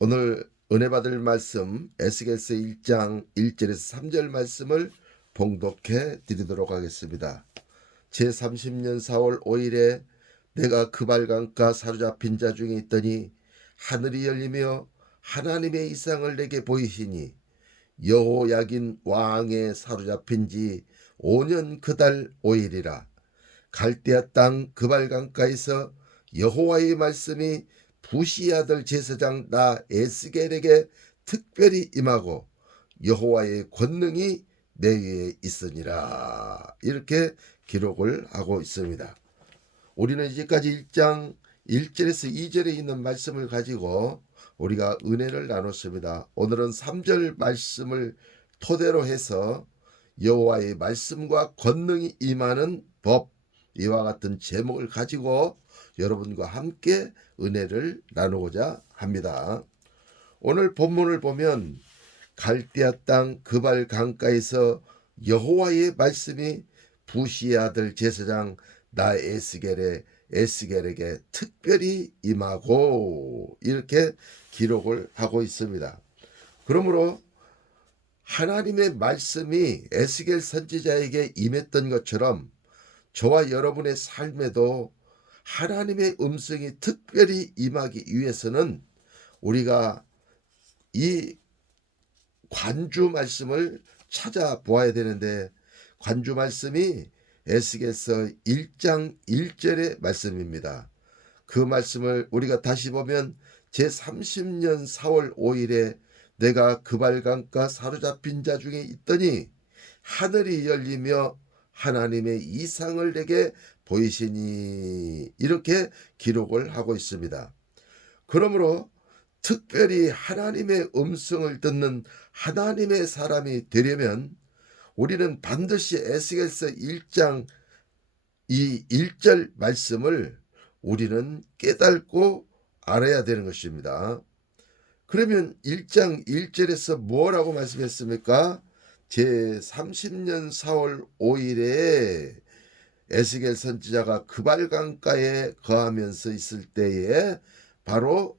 오늘 은혜 받을 말씀 에스겔서 1장 1절에서 3절 말씀을 봉독해 드리도록 하겠습니다. 제30년 4월 5일에 내가 그발강가 사로잡힌 자 중에 있더니 하늘이 열리며 하나님의 이상을 내게 보이시니 여호야긴 왕에 사로잡힌 지 5년 그달 5일이라. 갈대아 땅 그발강가에서 여호와의 말씀이 부시 아들 제사장 나 에스겔에게 특별히 임하고 여호와의 권능이 내 위에 있으니라. 이렇게 기록을 하고 있습니다. 우리는 이제까지 1장 1절에서 2절에 있는 말씀을 가지고 우리가 은혜를 나눴습니다. 오늘은 3절 말씀을 토대로 해서 여호와의 말씀과 권능이 임하는 법, 이와 같은 제목을 가지고 여러분과 함께 은혜를 나누고자 합니다. 오늘 본문을 보면 갈대아 땅 그발 강가에서 여호와의 말씀이 부시의 아들 제사장 나 에스겔에게 특별히 임하고 이렇게 기록을 하고 있습니다. 그러므로 하나님의 말씀이 에스겔 선지자에게 임했던 것처럼 저와 여러분의 삶에도 하나님의 음성이 특별히 임하기 위해서는 우리가 이 관주 말씀을 찾아보아야 되는데, 관주 말씀이 에스겔서 1장 1절의 말씀입니다. 그 말씀을 우리가 다시 보면 제30년 4월 5일에 내가 그발강가 사로잡힌 자 중에 있더니 하늘이 열리며 하나님의 이상을 내게 보이시니, 이렇게 기록을 하고 있습니다. 그러므로 특별히 하나님의 음성을 듣는 하나님의 사람이 되려면 우리는 반드시 에스겔서 1장 이 1절 말씀을 우리는 깨닫고 알아야 되는 것입니다. 그러면 1장 1절에서 뭐라고 말씀했습니까? 제30년 4월 5일에 에스겔 선지자가 그발강가에 거하면서 있을 때에 바로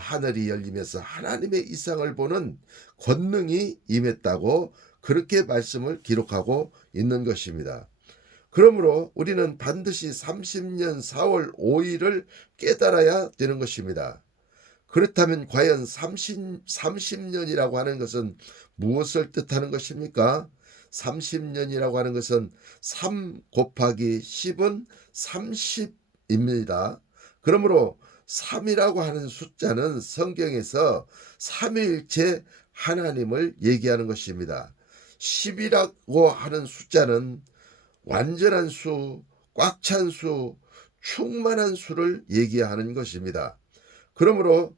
하늘이 열리면서 하나님의 이상을 보는 권능이 임했다고 그렇게 말씀을 기록하고 있는 것입니다. 그러므로 우리는 반드시 30년 4월 5일을 깨달아야 되는 것입니다. 그렇다면 과연 30년이라고 하는 것은 무엇을 뜻하는 것입니까? 30년이라고 하는 것은 3 곱하기 10은 30입니다. 그러므로 3이라고 하는 숫자는 성경에서 삼위일체 하나님을 얘기하는 것입니다. 10이라고 하는 숫자는 완전한 수, 꽉 찬 수, 충만한 수를 얘기하는 것입니다. 그러므로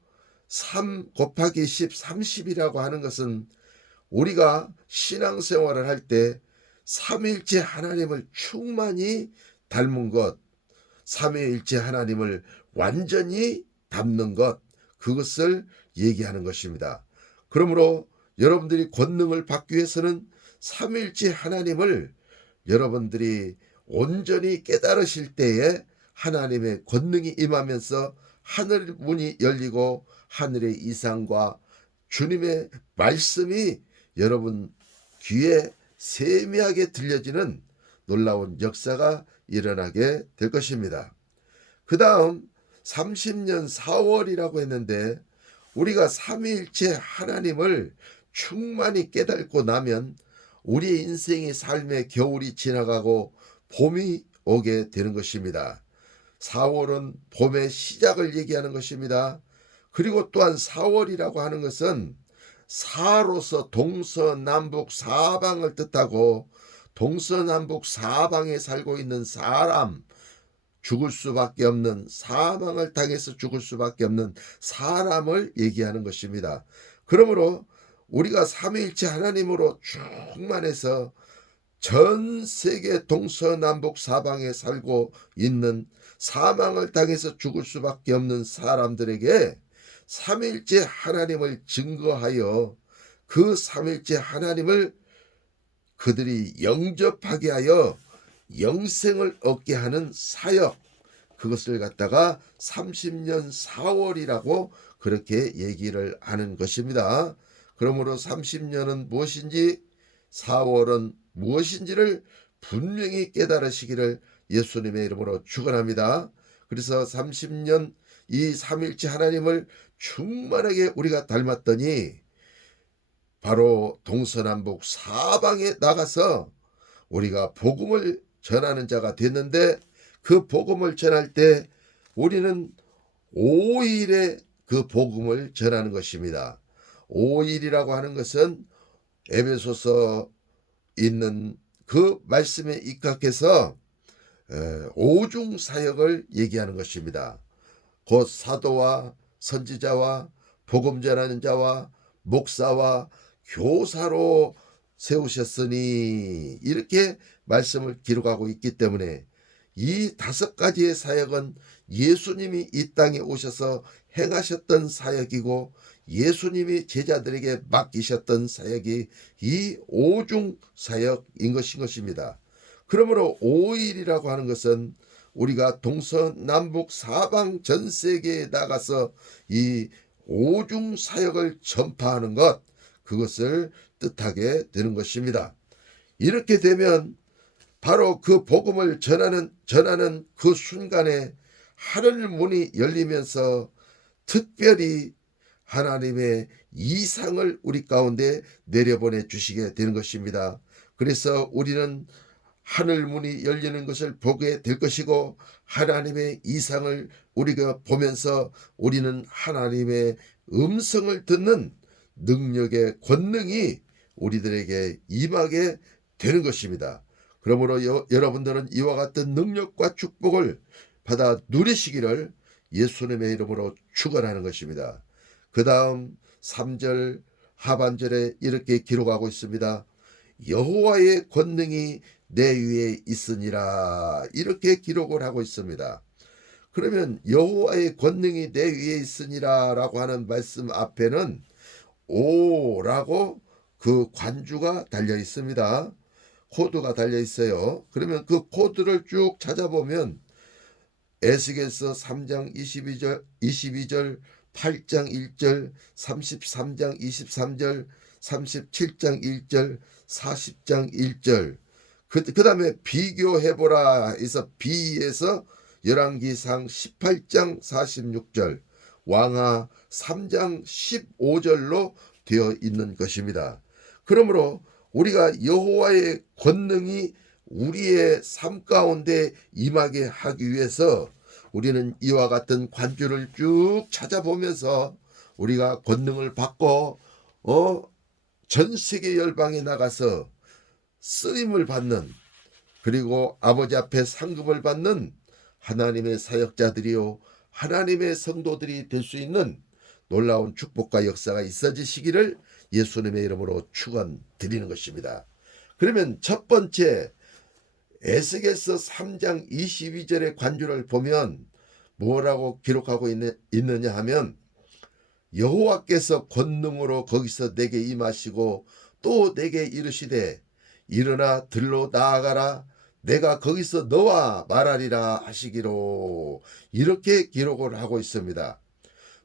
3 곱하기 10, 30이라고 하는 것은 우리가 신앙생활을 할 때 삼위일체 하나님을 충만히 닮은 것, 삼위일체 하나님을 완전히 닮는 것, 그것을 얘기하는 것입니다. 그러므로 여러분들이 권능을 받기 위해서는 삼위일체 하나님을 여러분들이 온전히 깨달으실 때에 하나님의 권능이 임하면서 하늘 문이 열리고 하늘의 이상과 주님의 말씀이 여러분 귀에 세미하게 들려지는 놀라운 역사가 일어나게 될 것입니다. 그 다음 30년 4월이라고 했는데, 우리가 삼위일체 하나님을 충만히 깨닫고 나면 우리의 인생의 삶의 겨울이 지나가고 봄이 오게 되는 것입니다. 4월은 봄의 시작을 얘기하는 것입니다. 그리고 또한 4월이라고 하는 것은 사로서 동서남북 사방을 뜻하고, 동서남북 사방에 살고 있는 사람, 죽을 수밖에 없는, 사망을 당해서 죽을 수밖에 없는 사람을 얘기하는 것입니다. 그러므로 우리가 삼위일체 하나님으로 충만해서 전 세계 동서남북 사방에 살고 있는, 사망을 당해서 죽을 수밖에 없는 사람들에게 삼위일체 하나님을 증거하여 그 삼위일체 하나님을 그들이 영접하게 하여 영생을 얻게 하는 사역, 그것을 갖다가 30년 4월이라고 그렇게 얘기를 하는 것입니다. 그러므로 30년은 무엇인지 4월은 무엇인지를 분명히 깨달으시기를 예수님의 이름으로 축원합니다. 그래서 30년 이 삼일째 하나님을 충만하게 우리가 닮았더니 바로 동서남북 사방에 나가서 우리가 복음을 전하는 자가 됐는데, 그 복음을 전할 때 우리는 5일에 그 복음을 전하는 것입니다. 5일이라고 하는 것은 에베소서 있는 그 말씀에 입각해서 오중 사역을 얘기하는 것입니다. 곧 사도와 선지자와 복음 전하는 자와 목사와 교사로 세우셨으니, 이렇게 말씀을 기록하고 있기 때문에 이 5가지의 사역은 예수님이 이 땅에 오셔서 행하셨던 사역이고 예수님이 제자들에게 맡기셨던 사역이 이 오중 사역인 것입니다. 그러므로 5일이라고 하는 것은 우리가 동서남북 사방 전 세계에 나가서 이 오중 사역을 전파하는 것, 그것을 뜻하게 되는 것입니다. 이렇게 되면 바로 그 복음을 전하는 그 순간에 하늘 문이 열리면서 특별히 하나님의 이상을 우리 가운데 내려보내 주시게 되는 것입니다. 그래서 우리는 하늘 문이 열리는 것을 보게 될 것이고, 하나님의 이상을 우리가 보면서 우리는 하나님의 음성을 듣는 능력의 권능이 우리들에게 임하게 되는 것입니다. 그러므로 여러분들은 이와 같은 능력과 축복을 받아 누리시기를 예수님의 이름으로 축원하는 것입니다. 그 다음 3절 하반절에 이렇게 기록하고 있습니다. 여호와의 권능이 내 위에 있으니라, 이렇게 기록을 하고 있습니다. 그러면 여호와의 권능이 내 위에 있으니라 라고 하는 말씀 앞에는 오라고 그 관주가 달려 있습니다. 코드가 달려 있어요. 그러면 그 코드를 쭉 찾아보면 에스겔서 3장 22절, 8장 1절, 33장 23절, 37장 1절, 40장 1절, 그 다음에 비교해보라 해서 비에서 열왕기상 18장 46절, 왕하 3장 15절로 되어 있는 것입니다. 그러므로 우리가 여호와의 권능이 우리의 삶 가운데 임하게 하기 위해서 우리는 이와 같은 관주를 쭉 찾아보면서 우리가 권능을 받고 전 세계 열방에 나가서 쓰임을 받는, 그리고 아버지 앞에 상급을 받는 하나님의 사역자들이요 하나님의 성도들이 될 수 있는 놀라운 축복과 역사가 있어지시기를 예수님의 이름으로 축원드리는 것입니다. 그러면 첫 번째 에스겔서 3장 22절의 관주를 보면 뭐라고 기록하고 있느냐 하면, 여호와께서 권능으로 거기서 내게 임하시고 또 내게 이르시되 일어나 들로 나아가라, 내가 거기서 너와 말하리라 하시기로, 이렇게 기록을 하고 있습니다.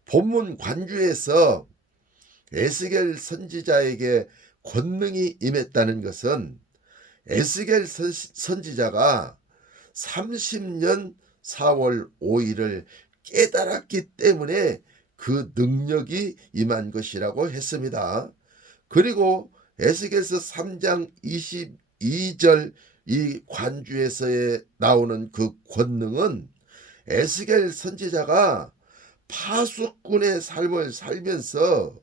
본문 관주에서 에스겔 선지자에게 권능이 임했다는 것은 에스겔 선지자가 30년 4월 5일을 깨달았기 때문에 그 능력이 임한 것이라고 했습니다. 그리고 에스겔서 3장 22절 이 관주에서의 나오는 그 권능은 에스겔 선지자가 파수꾼의 삶을 살면서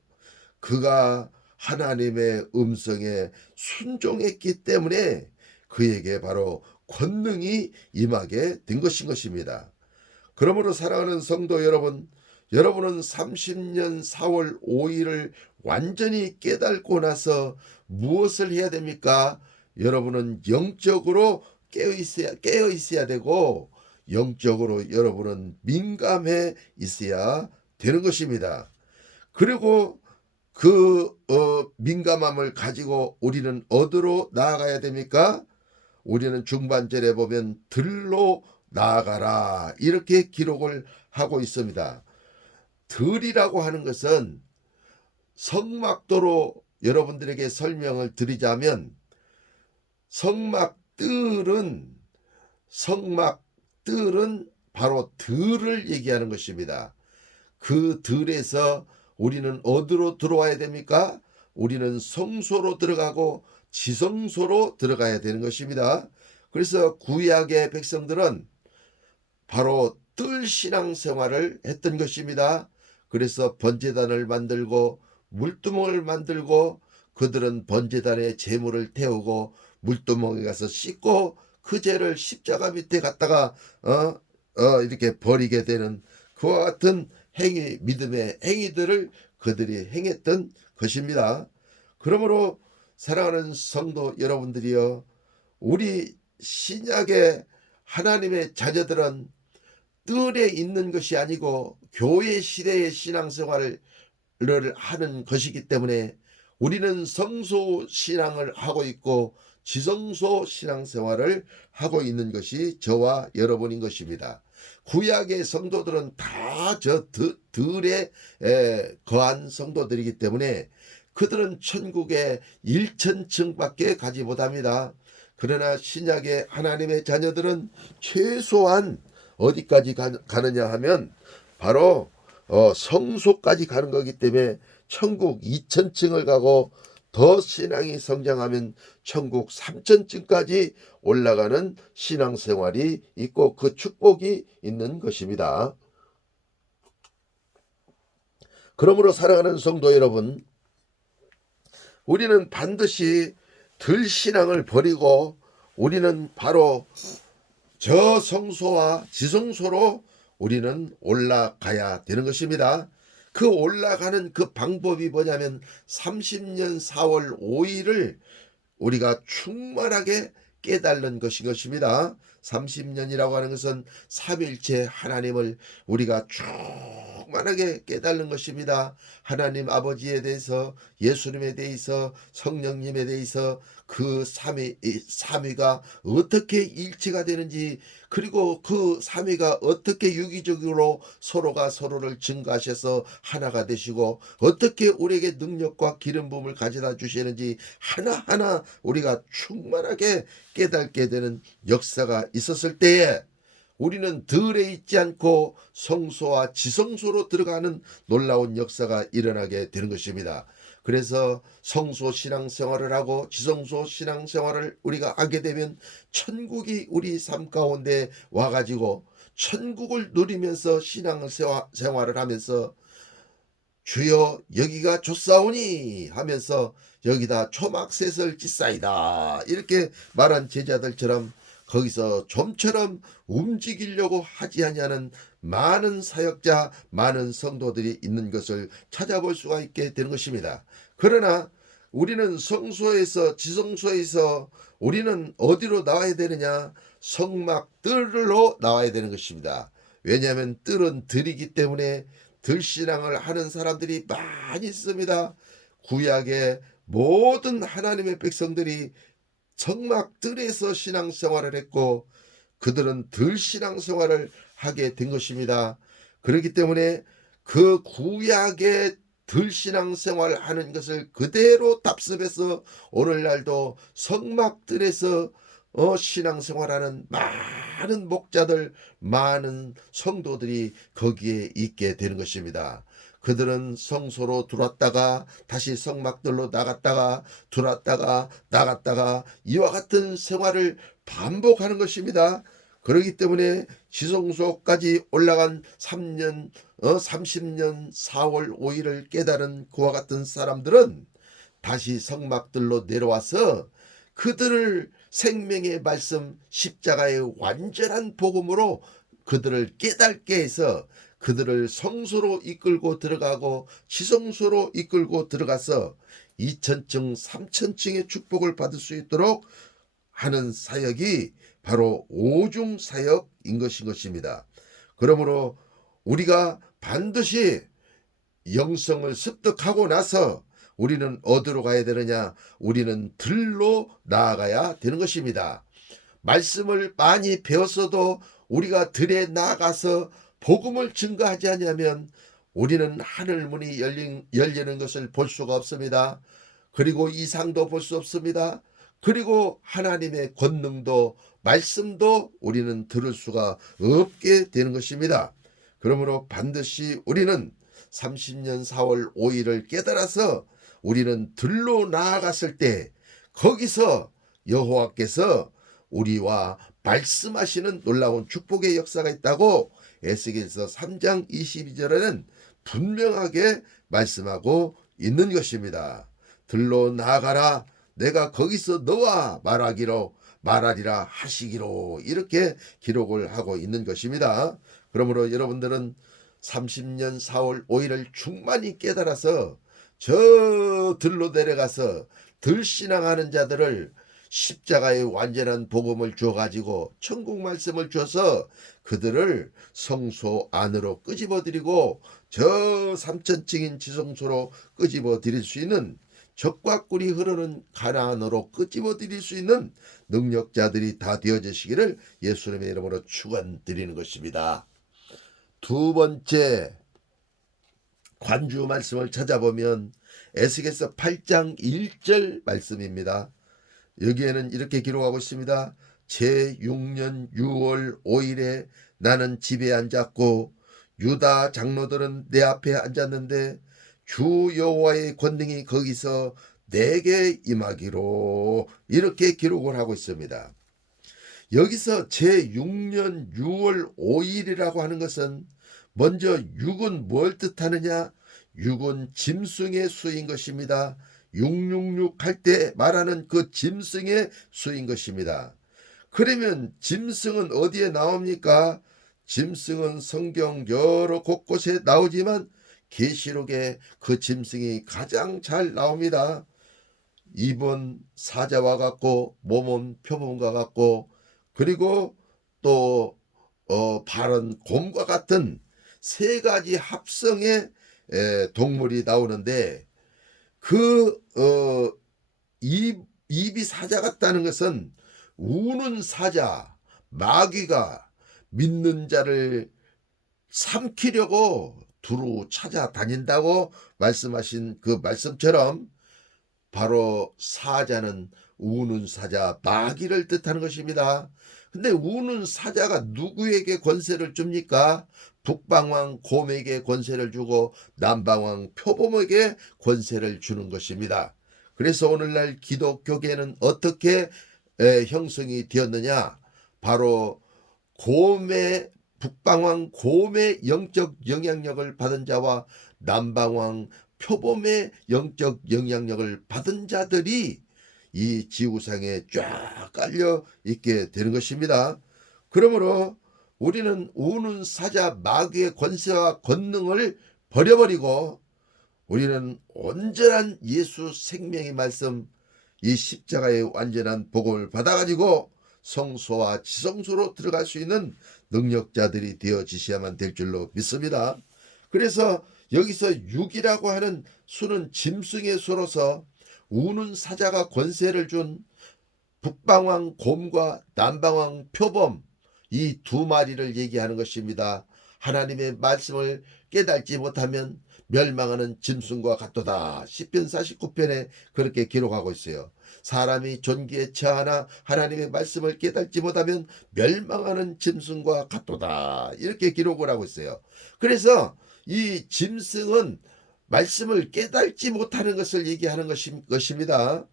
그가 하나님의 음성에 순종했기 때문에 그에게 바로 권능이 임하게 된 것입니다. 그러므로 사랑하는 성도 여러분, 여러분은 30년 4월 5일을 완전히 깨닫고 나서 무엇을 해야 됩니까? 여러분은 영적으로 깨어 있어야 되고, 영적으로 여러분은 민감해 있어야 되는 것입니다. 그리고 그 민감함을 가지고 우리는 어디로 나아가야 됩니까? 우리는 중반절에 보면 들로 나아가라 이렇게 기록을 하고 있습니다. 들이라고 하는 것은 성막도로 여러분들에게 설명을 드리자면 성막들은 바로 들을 얘기하는 것입니다. 그 들에서 우리는 어디로 들어와야 됩니까? 우리는 성소로 들어가고 지성소로 들어가야 되는 것입니다. 그래서 구약의 백성들은 바로 뜰 신앙생활을 했던 것입니다. 그래서 번제단을 만들고 물두멍을 만들고 그들은 번제단에 제물을 태우고 물두멍에 가서 씻고 그 죄를 십자가 밑에 갖다가 이렇게 버리게 되는 그와 같은 행위, 믿음의 행위들을 그들이 행했던 것입니다. 그러므로 사랑하는 성도 여러분들이여, 우리 신약의 하나님의 자녀들은 뜰에 있는 것이 아니고 교회 시대의 신앙생활을 하는 것이기 때문에 우리는 성소 신앙을 하고 있고 지성소 신앙생활을 하고 있는 것이 저와 여러분인 것입니다. 구약의 성도들은 다 저 들에 거한 성도들이기 때문에 그들은 천국의 1천층밖에 가지 못합니다. 그러나 신약의 하나님의 자녀들은 최소한 어디까지 가느냐 하면 바로 성소까지 가는 거기 때문에 천국 2천층을 가고 더 신앙이 성장하면 천국 3천층까지 올라가는 신앙생활이 있고 그 축복이 있는 것입니다. 그러므로 사랑하는 성도 여러분, 우리는 반드시 들신앙을 버리고 우리는 바로 저 성소와 지성소로 우리는 올라가야 되는 것입니다. 그 올라가는 그 방법이 뭐냐면 30년 4월 5일을 우리가 충만하게 깨달는 것입니다. 30년이라고 하는 것은 삼일체 하나님을 우리가 충만하게 깨달는 것입니다. 하나님 아버지에 대해서, 예수님에 대해서, 성령님에 대해서 그 삼위가 어떻게 일치가 되는지, 그리고 그 삼위가 어떻게 유기적으로 서로가 서로를 증가하셔서 하나가 되시고 어떻게 우리에게 능력과 기름 부음을 가져다 주시는지 하나하나 우리가 충만하게 깨닫게 되는 역사가 있었을 때에 우리는 들에 있지 않고 성소와 지성소로 들어가는 놀라운 역사가 일어나게 되는 것입니다. 그래서 성소 신앙생활을 하고 지성소 신앙생활을 우리가 하게 되면 천국이 우리 삶 가운데 와가지고 천국을 누리면서 신앙생활을 하면서 주여 여기가 좋사오니 하면서 여기다 초막셋을 짓사이다 이렇게 말한 제자들처럼 거기서 좀처럼 움직이려고 하지 아니하는 많은 사역자, 많은 성도들이 있는 것을 찾아볼 수가 있게 되는 것입니다. 그러나 우리는 성소에서 지성소에서 우리는 어디로 나와야 되느냐? 성막들로 나와야 되는 것입니다. 왜냐하면 뜰은 들이기 때문에 들신앙을 하는 사람들이 많이 있습니다. 구약의 모든 하나님의 백성들이 성막들에서 신앙생활을 했고 그들은 들신앙생활을 하게 된 것입니다. 그렇기 때문에 그 구약의 들신앙생활을 하는 것을 그대로 답습해서 오늘날도 성막들에서 신앙생활하는 많은 목자들, 많은 성도들이 거기에 있게 되는 것입니다. 그들은 성소로 들어왔다가 다시 성막들로 나갔다가 들어왔다가 나갔다가 이와 같은 생활을 반복하는 것입니다. 그렇기 때문에 지성소까지 올라간 30년 4월 5일을 깨달은 그와 같은 사람들은 다시 성막들로 내려와서 그들을 생명의 말씀 십자가의 완전한 복음으로 그들을 깨닫게 해서 그들을 성소로 이끌고 들어가고 지성소로 이끌고 들어가서 2천층 3천층의 축복을 받을 수 있도록 하는 사역이 바로 오중 사역인 것입니다. 그러므로 우리가 반드시 영성을 습득하고 나서 우리는 어디로 가야 되느냐? 우리는 들로 나아가야 되는 것입니다. 말씀을 많이 배웠어도 우리가 들에 나가서 복음을 증거하지 않으면 우리는 하늘 문이 열리는 것을 볼 수가 없습니다. 그리고 이상도 볼 수 없습니다. 그리고 하나님의 권능도 말씀도 우리는 들을 수가 없게 되는 것입니다. 그러므로 반드시 우리는 30년 4월 5일을 깨달아서 우리는 들로 나아갔을 때 거기서 여호와께서 우리와 말씀하시는 놀라운 축복의 역사가 있다고 에스겔서 3장 22절에는 분명하게 말씀하고 있는 것입니다. 들로 나아가라, 내가 거기서 너와 말하리라 하시기로, 이렇게 기록을 하고 있는 것입니다. 그러므로 여러분들은 30년 4월 5일을 충만히 깨달아서 저 들로 내려가서 들신앙하는 자들을 십자가의 완전한 복음을 주어가지고 천국 말씀을 줘서 그들을 성소 안으로 끄집어들이고 저 삼천층인 지성소로 끄집어들일 수 있는, 젖과 꿀이 흐르는 가나안으로 끄집어들일 수 있는 능력자들이 다 되어지시기를 예수님의 이름으로 축원드리는 것입니다. 두 번째 관주 말씀을 찾아보면 에스겔서 8장 1절 말씀입니다. 여기에는 이렇게 기록하고 있습니다. 제6년 6월 5일에 나는 집에 앉았고 유다 장로들은 내 앞에 앉았는데 주 여호와의 권능이 거기서 내게 임하기로, 이렇게 기록을 하고 있습니다. 여기서 제6년 6월 5일이라고 하는 것은 먼저 6은 뭘 뜻하느냐? 6은 짐승의 수인 것입니다. 666 할 때 말하는 그 짐승의 수인 것입니다. 그러면 짐승은 어디에 나옵니까? 짐승은 성경 여러 곳곳에 나오지만 계시록에 그 짐승이 가장 잘 나옵니다. 입은 사자와 같고 몸은 표범과 같고 그리고 또 발은 곰과 같은 세 가지 합성의 동물이 나오는데 그 입이 사자 같다는 것은 우는 사자, 마귀가 믿는 자를 삼키려고 두루 찾아다닌다고 말씀하신 그 말씀처럼 바로 사자는 우는 사자, 마귀를 뜻하는 것입니다. 근데 우는 사자가 누구에게 권세를 줍니까? 북방왕 곰에게 권세를 주고 남방왕 표범에게 권세를 주는 것입니다. 그래서 오늘날 기독교계는 어떻게 형성이 되었느냐? 바로 북방왕 곰의 영적 영향력을 받은 자와 남방왕 표범의 영적 영향력을 받은 자들이 이 지구상에 쫙 깔려 있게 되는 것입니다. 그러므로 우리는 우는 사자 마귀의 권세와 권능을 버려버리고 우리는 온전한 예수 생명의 말씀, 이 십자가의 완전한 복음을 받아가지고 성소와 지성소로 들어갈 수 있는 능력자들이 되어지셔야만 될 줄로 믿습니다. 그래서 여기서 6이라고 하는 수는 짐승의 수로서 우는 사자가 권세를 준 북방왕 곰과 남방왕 표범, 이 두 마리를 얘기하는 것입니다. 하나님의 말씀을 깨닫지 못하면 멸망하는 짐승과 같도다. 시편 49편에 그렇게 기록하고 있어요. 사람이 존귀에 처하나 하나님의 말씀을 깨닫지 못하면 멸망하는 짐승과 같도다. 이렇게 기록을 하고 있어요. 그래서 이 짐승은 말씀을 깨닫지 못하는 것을 얘기하는 것입니다.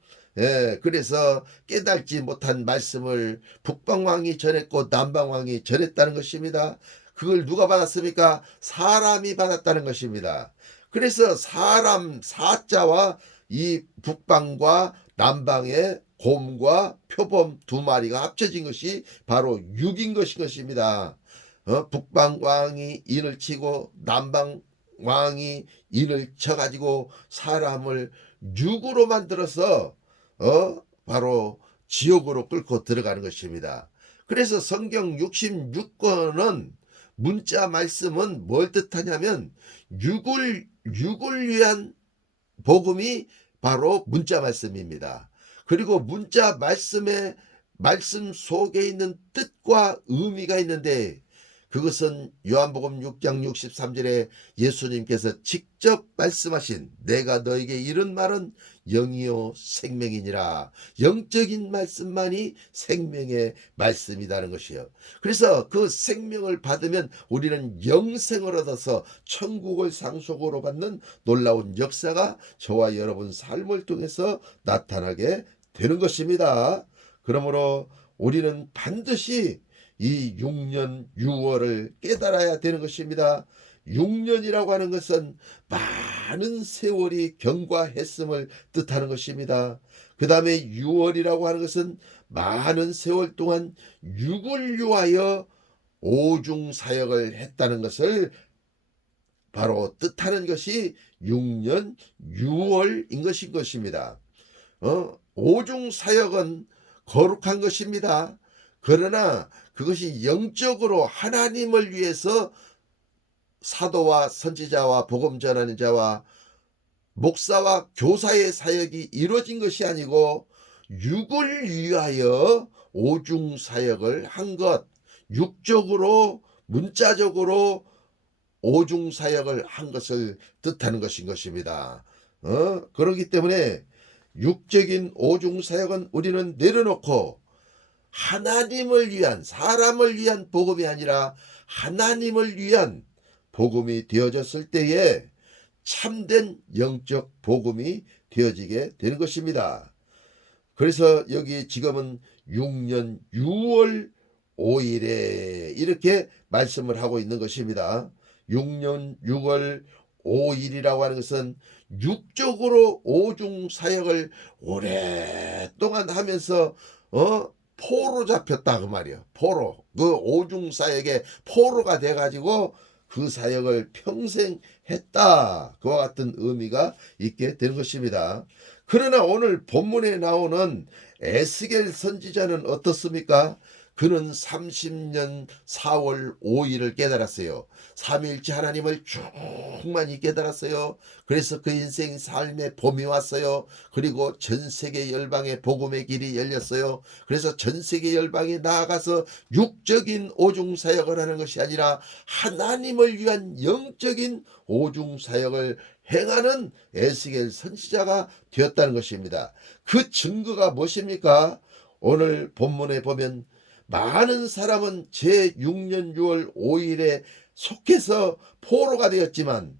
그래서 깨닫지 못한 말씀을 북방왕이 전했고 남방왕이 전했다는 것입니다. 그걸 누가 받았습니까? 사람이 받았다는 것입니다. 그래서 사람 사자와 이 북방과 남방의 곰과 표범 두 마리가 합쳐진 것이 바로 6인 것입니다. 북방왕이 인을 치고 남방왕이 인을 쳐가지고 사람을 6으로 만들어서 바로 지옥으로 끌고 들어가는 것입니다. 그래서 성경 66권은 문자 말씀은 뭘 뜻하냐면 6을 위한 복음이 바로 문자 말씀입니다. 그리고 문자 말씀의 말씀 속에 있는 뜻과 의미가 있는데 그것은 요한복음 6장 63절에 예수님께서 직접 말씀하신 내가 너에게 이른 말은 영이요 생명이니라. 영적인 말씀만이 생명의 말씀이라는 것이요. 그래서 그 생명을 받으면 우리는 영생을 얻어서 천국을 상속으로 받는 놀라운 역사가 저와 여러분 삶을 통해서 나타나게 되는 것입니다. 그러므로 우리는 반드시 이 6년 6월을 깨달아야 되는 것입니다. 6년이라고 하는 것은 많은 세월이 경과했음을 뜻하는 것입니다. 그 다음에 6월이라고 하는 것은 많은 세월 동안 육을 위하여 오중사역을 했다는 것을 바로 뜻하는 것이 6년 6월인 것인 것입니다. 오중사역은 거룩한 것입니다. 그러나 그것이 영적으로 하나님을 위해서 사도와 선지자와 복음 전하는 자와 목사와 교사의 사역이 이루어진 것이 아니고 육을 위하여 오중사역을 한 것, 육적으로 문자적으로 오중사역을 한 것을 뜻하는 것인 것입니다. 그렇기 때문에 육적인 오중사역은 우리는 내려놓고 하나님을 위한, 사람을 위한 복음이 아니라 하나님을 위한 복음이 되어졌을 때에 참된 영적 복음이 되어지게 되는 것입니다. 그래서 여기 지금은 6년 6월 5일에 이렇게 말씀을 하고 있는 것입니다. 6년 6월 5일이라고 하는 것은 육적으로 오중사역을 오랫동안 하면서 포로 잡혔다 그 말이에요. 포로. 그 오중사역의 포로가 돼가지고 그 사역을 평생 했다. 그와 같은 의미가 있게 되는 것입니다. 그러나 오늘 본문에 나오는 에스겔 선지자는 어떻습니까? 그는 30년 4월 5일을 깨달았어요. 삼위일체 하나님을 충만히 깨달았어요. 그래서 그 인생 삶에 봄이 왔어요. 그리고 전세계 열방의 복음의 길이 열렸어요. 그래서 전세계 열방에 나아가서 육적인 오중사역을 하는 것이 아니라 하나님을 위한 영적인 오중사역을 행하는 에스겔 선지자가 되었다는 것입니다. 그 증거가 무엇입니까? 오늘 본문에 보면 많은 사람은 제6년 6월 5일에 속해서 포로가 되었지만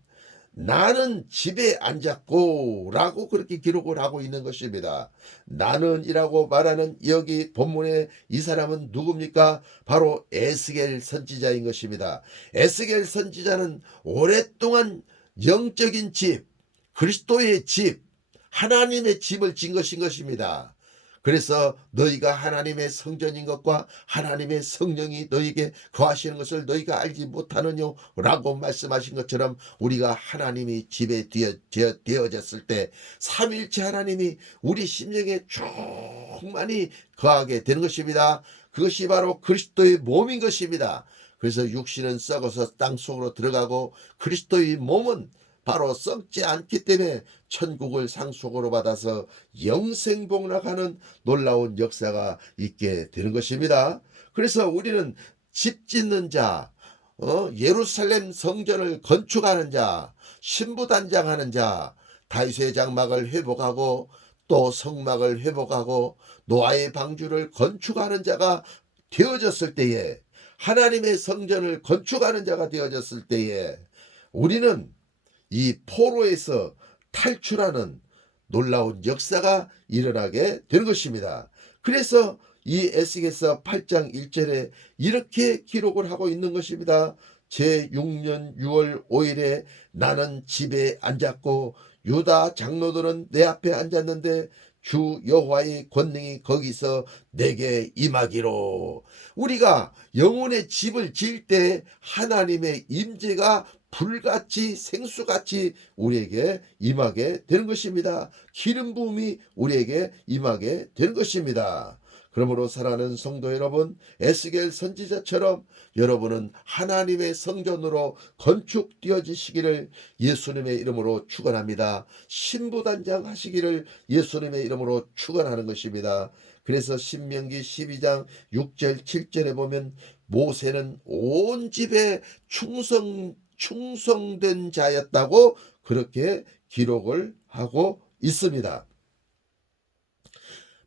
나는 집에 앉았고 라고 그렇게 기록을 하고 있는 것입니다. 나는 이라고 말하는 여기 본문에 이 사람은 누굽니까? 바로 에스겔 선지자인 것입니다. 에스겔 선지자는 오랫동안 영적인 집, 그리스도의 집, 하나님의 집을 진 것인 것입니다. 그래서 너희가 하나님의 성전인 것과 하나님의 성령이 너희에게 거하시는 것을 너희가 알지 못하느뇨 라고 말씀하신 것처럼 우리가 하나님이 집에 되어졌을 때 삼위일체 하나님이 우리 심령에 충만히 거하게 되는 것입니다. 그것이 바로 그리스도의 몸인 것입니다. 그래서 육신은 썩어서 땅속으로 들어가고 그리스도의 몸은 바로 썩지 않기 때문에 천국을 상속으로 받아서 영생복락하는 놀라운 역사가 있게 되는 것입니다. 그래서 우리는 집 짓는 자, 예루살렘 성전을 건축하는 자, 신부단장하는 자, 다윗의 장막을 회복하고 또 성막을 회복하고 노아의 방주를 건축하는 자가 되어졌을 때에, 하나님의 성전을 건축하는 자가 되어졌을 때에 우리는 이 포로에서 탈출하는 놀라운 역사가 일어나게 되는 것입니다. 그래서 이 에스겔서 8장 1절에 이렇게 기록을 하고 있는 것입니다. 제6년 6월 5일에 나는 집에 앉았고 유다 장로들은 내 앞에 앉았는데 주 여호와의 권능이 거기서 내게 임하기로. 우리가 영혼의 집을 지을 때 하나님의 임재가 불같이 생수같이 우리에게 임하게 되는 것입니다. 기름 부음이 우리에게 임하게 되는 것입니다. 그러므로 사랑하는 성도 여러분, 에스겔 선지자처럼 여러분은 하나님의 성전으로 건축되어지시기를 예수님의 이름으로 축원합니다. 신부단장 하시기를 예수님의 이름으로 축원하는 것입니다. 그래서 신명기 12장 6절 7절에 보면 모세는 온 집에 충성된 자였다고 그렇게 기록을 하고 있습니다.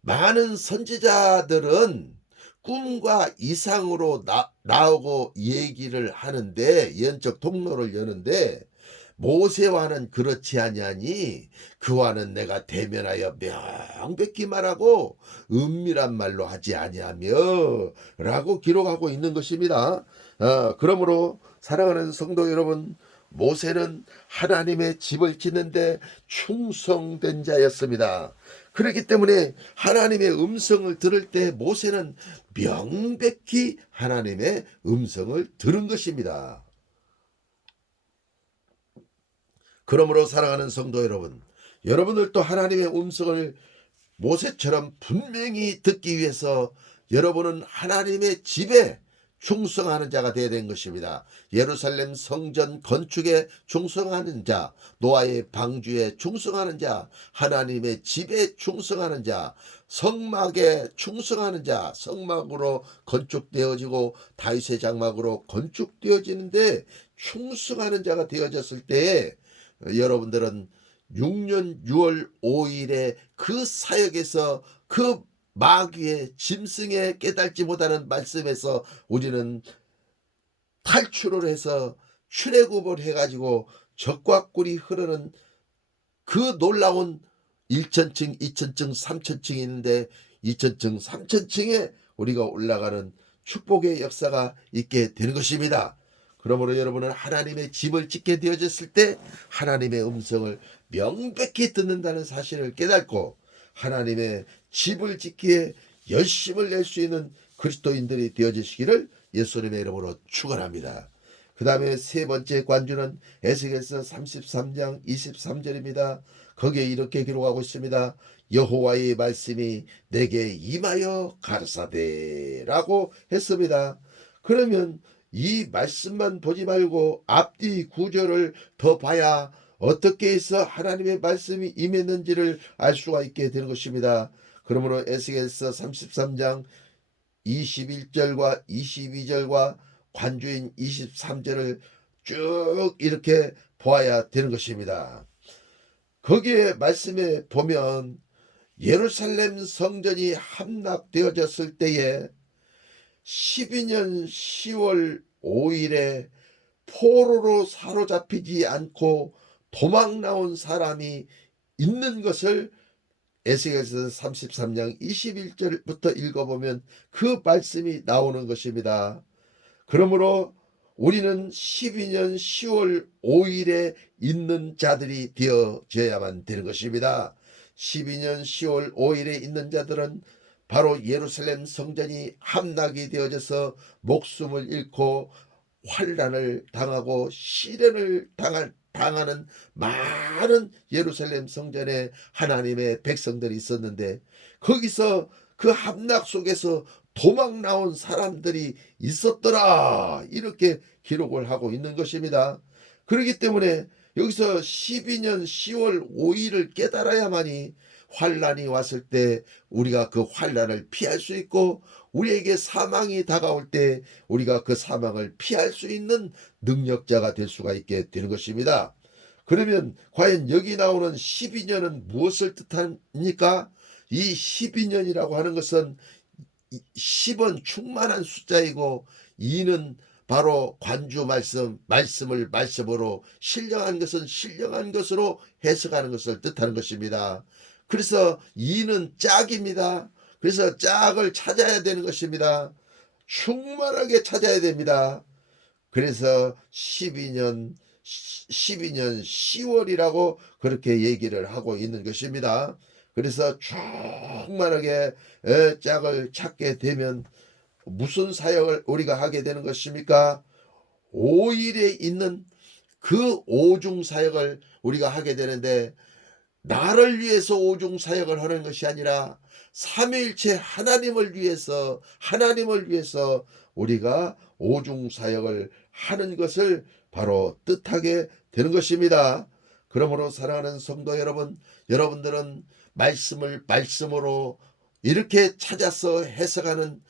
많은 선지자들은 꿈과 이상으로 나오고 얘기를 하는데, 예언적 통로를 여는데 모세와는 그렇지 아니하니 그와는 내가 대면하여 명백히 말하고 은밀한 말로 하지 아니하며 라고 기록하고 있는 것입니다. 그러므로 사랑하는 성도 여러분, 모세는 하나님의 집을 짓는데 충성된 자였습니다. 그렇기 때문에 하나님의 음성을 들을 때 모세는 명백히 하나님의 음성을 들은 것입니다. 그러므로 사랑하는 성도 여러분, 여러분들도 하나님의 음성을 모세처럼 분명히 듣기 위해서 여러분은 하나님의 집에 충성하는 자가 되어야 되는 것입니다. 예루살렘 성전 건축에 충성하는 자, 노아의 방주에 충성하는 자, 하나님의 집에 충성하는 자, 성막에 충성하는 자, 성막으로 건축되어지고 다윗의 장막으로 건축되어지는데 충성하는 자가 되어졌을 때에 여러분들은 6년 6월 5일에 그 사역에서 그 마귀의 짐승에 깨달지 못하는 말씀에서 우리는 탈출을 해서 출애굽을 해가지고 적과 꿀이 흐르는 그 놀라운 1천층, 2천층, 3천층이 있는데 2천층, 3천층에 우리가 올라가는 축복의 역사가 있게 되는 것입니다. 그러므로 여러분은 하나님의 집을 짓게 되어졌을 때 하나님의 음성을 명백히 듣는다는 사실을 깨닫고 하나님의 집을 짓기에 열심을 낼 수 있는 그리스도인들이 되어지시기를 예수님의 이름으로 축원합니다. 그 다음에 세 번째 관주는 에스겔서 33장 23절입니다. 거기에 이렇게 기록하고 있습니다. 여호와의 말씀이 내게 임하여 가르사대 라고 했습니다. 그러면 이 말씀만 보지 말고 앞뒤 구절을 더 봐야 어떻게 해서 하나님의 말씀이 임했는지를 알 수가 있게 되는 것입니다. 그러므로 에스겔서 33장 21절과 22절과 관주인 23절을 쭉 이렇게 보아야 되는 것입니다. 거기에 말씀에 보면 예루살렘 성전이 함락되어졌을 때에 12년 10월 5일에 포로로 사로잡히지 않고 도망 나온 사람이 있는 것을 에스겔서 33장 21절부터 읽어보면 그 말씀이 나오는 것입니다. 그러므로 우리는 12년 10월 5일에 있는 자들이 되어져야만 되는 것입니다. 12년 10월 5일에 있는 자들은 바로 예루살렘 성전이 함락이 되어져서 목숨을 잃고 환난을 당하고 시련을 당하는 많은 예루살렘 성전에 하나님의 백성들이 있었는데 거기서 그 함락 속에서 도망 나온 사람들이 있었더라 이렇게 기록을 하고 있는 것입니다. 그렇기 때문에 여기서 12년 10월 5일을 깨달아야만이 환난이 왔을 때 우리가 그 환난을 피할 수 있고 우리에게 사망이 다가올 때 우리가 그 사망을 피할 수 있는 능력자가 될 수가 있게 되는 것입니다. 그러면 과연 여기 나오는 12년은 무엇을 뜻합니까? 이 12년이라고 하는 것은 10은 충만한 숫자이고 2는 바로 관주 말씀을 말씀으로 신령한 것은 신령한 것으로 해석하는 것을 뜻하는 것입니다. 그래서 2는 짝입니다. 그래서 짝을 찾아야 되는 것입니다. 충만하게 찾아야 됩니다. 그래서 12년 10월이라고 그렇게 얘기를 하고 있는 것입니다. 그래서 충만하게 짝을 찾게 되면 무슨 사역을 우리가 하게 되는 것입니까? 5일에 있는 그 오중 사역을 우리가 하게 되는데 나를 위해서 오중 사역을 하는 것이 아니라 삼위일체 하나님을 위해서 우리가 오중사역을 하는 것을 바로 뜻하게 되는 것입니다. 그러므로 사랑하는 성도 여러분, 여러분들은 말씀을 말씀으로 이렇게 찾아서 해석하는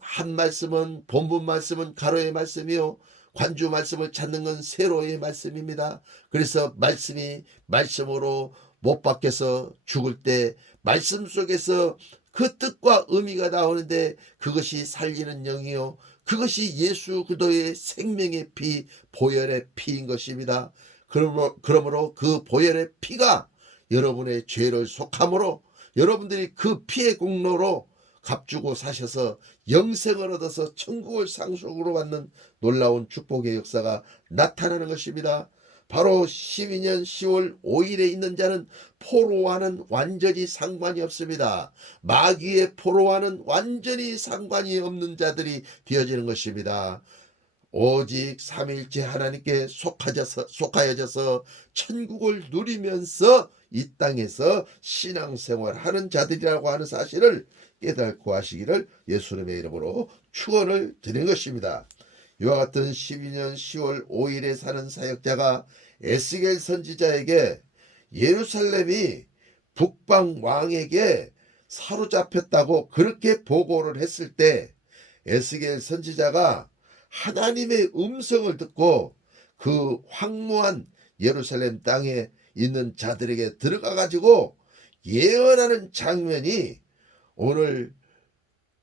한 말씀은 본문 말씀은 가로의 말씀이요 관주 말씀을 찾는 건 세로의 말씀입니다. 그래서 말씀이 말씀으로 못 박혀서 죽을 때 말씀 속에서 그 뜻과 의미가 나오는데 그것이 살리는 영이요 그것이 예수 그리스도의 생명의 피 보혈의 피인 것입니다. 그러므로 그 보혈의 피가 여러분의 죄를 속함으로 여러분들이 그 피의 공로로 값주고 사셔서 영생을 얻어서 천국을 상속으로 받는 놀라운 축복의 역사가 나타나는 것입니다. 바로 12년 10월 5일에 있는 자는 포로와는 완전히 상관이 없습니다. 마귀의 포로와는 완전히 상관이 없는 자들이 되어지는 것입니다. 오직 삼위일체 하나님께 속하여져서 천국을 누리면서 이 땅에서 신앙생활하는 자들이라고 하는 사실을 깨닫고 하시기를 예수님의 이름으로 축원을 드리는 것입니다. 이와 같은 12년 10월 5일에 사는 사역자가 에스겔 선지자에게 예루살렘이 북방 왕에게 사로잡혔다고 그렇게 보고를 했을 때 에스겔 선지자가 하나님의 음성을 듣고 그 황무한 예루살렘 땅에 있는 자들에게 들어가 가지고 예언하는 장면이 오늘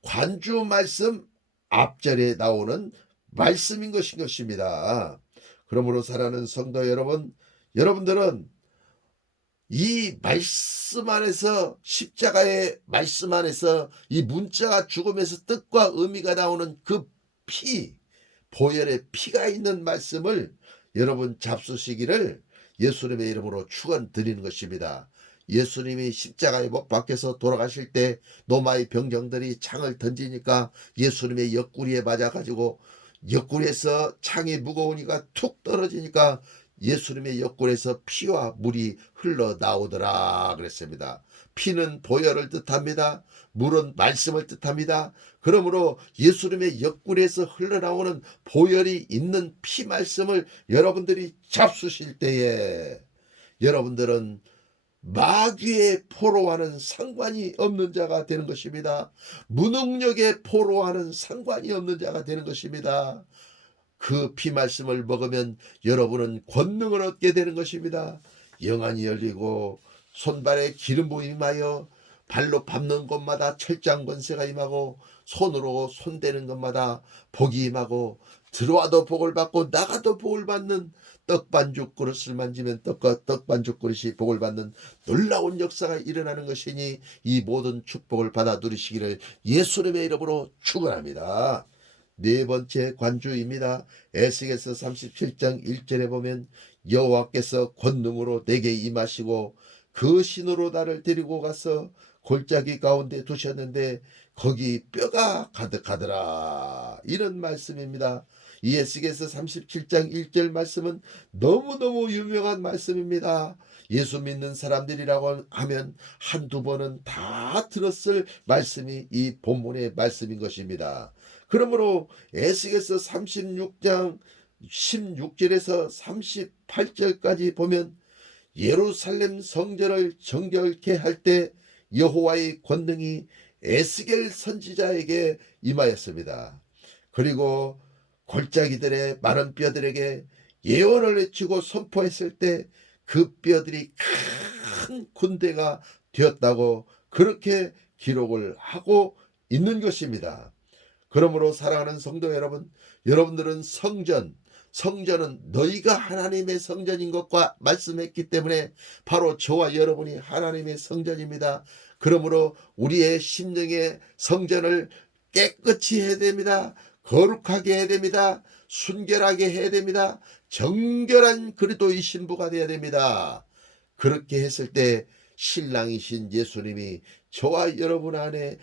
관주 말씀 앞절에 나오는 말씀인 것입니다. 그러므로 사랑하는 성도 여러분, 여러분들은 이 말씀 안에서 십자가의 말씀 안에서 이 문자가 죽음에서 뜻과 의미가 나오는 그 피, 보혈의 피가 있는 말씀을 여러분 잡수시기를 예수님의 이름으로 축원드리는 것입니다. 예수님이 십자가에 못 박혀서 돌아가실 때 노마의 병정들이 창을 던지니까 예수님의 옆구리에 맞아가지고 옆구리에서 창이 무거우니까 툭 떨어지니까 예수님의 옆구리에서 피와 물이 흘러나오더라 그랬습니다. 피는 보혈을 뜻합니다. 물은 말씀을 뜻합니다. 그러므로 예수님의 옆구리에서 흘러나오는 보혈이 있는 피 말씀을 여러분들이 잡수실 때에 여러분들은 마귀의 포로와는 상관이 없는 자가 되는 것입니다. 무능력의 포로와는 상관이 없는 자가 되는 것입니다. 그 피 말씀을 먹으면 여러분은 권능을 얻게 되는 것입니다. 영안이 열리고 손발에 기름 부음이 임하여 발로 밟는 곳마다 철장 권세가 임하고 손으로 손대는 것마다 복이 임하고 들어와도 복을 받고 나가도 복을 받는 떡반죽 그릇을 만지면 떡반죽 그릇이 복을 받는 놀라운 역사가 일어나는 것이니 이 모든 축복을 받아 누리시기를 예수님의 이름으로 축원합니다. 네 번째 관주입니다. 에스겔서 37장 1절에 보면 여호와께서 권능으로 내게 임하시고 그 신으로 나를 데리고 가서 골짜기 가운데 두셨는데 거기 뼈가 가득하더라. 이런 말씀입니다. 이 에스겔서 37장 1절 말씀은 너무너무 유명한 말씀입니다. 예수 믿는 사람들이라고 하면 한두 번은 다 들었을 말씀이 이 본문의 말씀인 것입니다. 그러므로 에스겔서 36장 16절에서 38절까지 보면 예루살렘 성전을 정결케 할 때 여호와의 권능이 에스겔 선지자에게 임하였습니다. 그리고 골짜기들의 마른 뼈들에게 예언을 외치고 선포했을 때 그 뼈들이 큰 군대가 되었다고 그렇게 기록을 하고 있는 것입니다. 그러므로 사랑하는 성도 여러분, 여러분들은 성전은 너희가 하나님의 성전인 것과 말씀했기 때문에 바로 저와 여러분이 하나님의 성전입니다. 그러므로 우리의 심령의 성전을 깨끗이 해야 됩니다. 거룩하게 해야 됩니다. 순결하게 해야 됩니다. 정결한 그리스도의 신부가 되어야 됩니다. 그렇게 했을 때 신랑이신 예수님이 저와 여러분 안에